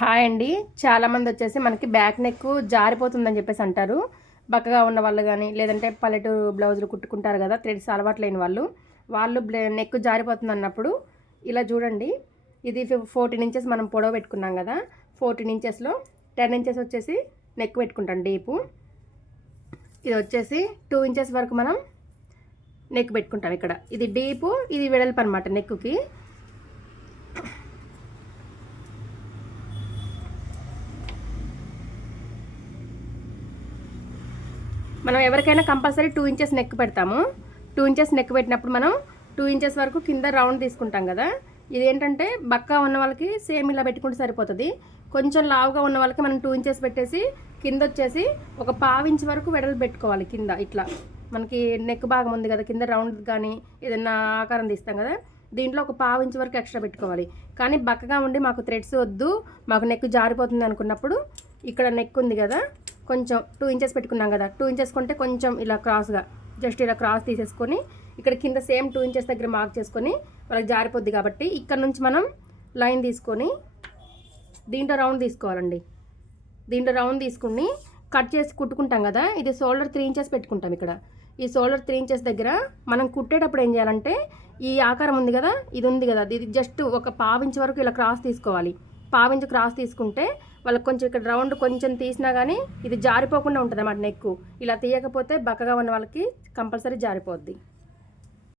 Hi అండి. చాలామంది వచ్చేసి మనకి బ్యాక్ నెక్ జారిపోతుందని చెప్పేసి అంటారు. బక్కగా ఉన్న వాళ్ళు కానీ లేదంటే పల్లెటూరు బ్లౌజులు కుట్టుకుంటారు కదా, థ్రెడ్స్ అలవాటు లేని వాళ్ళు నెక్ జారిపోతుంది అన్నప్పుడు ఇలా చూడండి. ఇది 14 ఇంచెస్ మనం పొడవు పెట్టుకున్నాం కదా, 14 ఇంచెస్లో 10 ఇంచెస్ వచ్చేసి నెక్ పెట్టుకుంటాం డీపు. ఇది వచ్చేసి 2 ఇంచెస్ వరకు మనం నెక్ పెట్టుకుంటాం. ఇక్కడ ఇది డీపు, ఇది వెడల్పు అనమాట నెక్కి. మనం ఎవరికైనా కంపల్సరీ 2 ఇంచెస్ నెక్ పెడతాము. 2 ఇంచెస్ నెక్ పెట్టినప్పుడు మనం 2 ఇంచెస్ వరకు కింద రౌండ్ తీసుకుంటాం కదా. ఇది ఏంటంటే బక్కా ఉన్న వాళ్ళకి సేమ్ ఇలా పెట్టుకుంటే సరిపోతుంది. కొంచెం లావుగా ఉన్న వాళ్ళకి మనం 2 ఇంచెస్ పెట్టేసి కింద వచ్చేసి ఒక 1/2 ఇంచ్ వరకు వెడల్పు పెట్టుకోవాలి. కింద ఇట్లా మనకి నెక్ భాగం ఉంది కదా, కింద రౌండ్ కానీ ఏదైనా ఆకారం తీస్తాం కదా, దీంట్లో ఒక 1/2 ఇంచ్ వరకు ఎక్స్ట్రా పెట్టుకోవాలి. కానీ బక్కగా ఉండి మాకు థ్రెడ్స్ వద్దు, మాకు నెక్ జారిపోతుంది అనుకున్నప్పుడు ఇక్కడ నెక్ ఉంది కదా, కొంచెం 2 ఇంచెస్ పెట్టుకున్నాం కదా, 2 ఇంచెస్ కొంటే కొంచెం ఇలా క్రాస్గా జస్ట్ ఇలా క్రాస్ తీసేసుకొని ఇక్కడ కింద సేమ్ 2 ఇంచెస్ దగ్గర మార్క్ చేసుకొని వాళ్ళకి జారిపోద్ది కాబట్టి ఇక్కడ నుంచి మనం లైన్ తీసుకొని దీంట్లో రౌండ్ తీసుకోవాలండి. దీంట్లో రౌండ్ తీసుకుని కట్ చేసి కుట్టుకుంటాం కదా, ఇది షోల్డర్ 3 ఇంచెస్ పెట్టుకుంటాం. ఇక్కడ ఈ షోల్డర్ 3 ఇంచెస్ దగ్గర మనం కుట్టేటప్పుడు ఏం చేయాలంటే ఈ ఆకారం ఉంది కదా, ఇది ఉంది కదా, ఇది జస్ట్ ఒక 1/2 ఇంచ్ వరకు ఇలా క్రాస్ తీసుకోవాలి. 1/2 ఇంచ్ క్రాస్ తీసుకుంటే వాళ్ళకి కొంచెం ఇక్కడ రౌండ్ కొంచెం తీసినా కానీ ఇది జారిపోకుండా ఉంటుంది అన్నమాట నెక్. ఇలా తీయకపోతే బక్కగా ఉన్న వాళ్ళకి కంపల్సరీ జారిపోద్ది.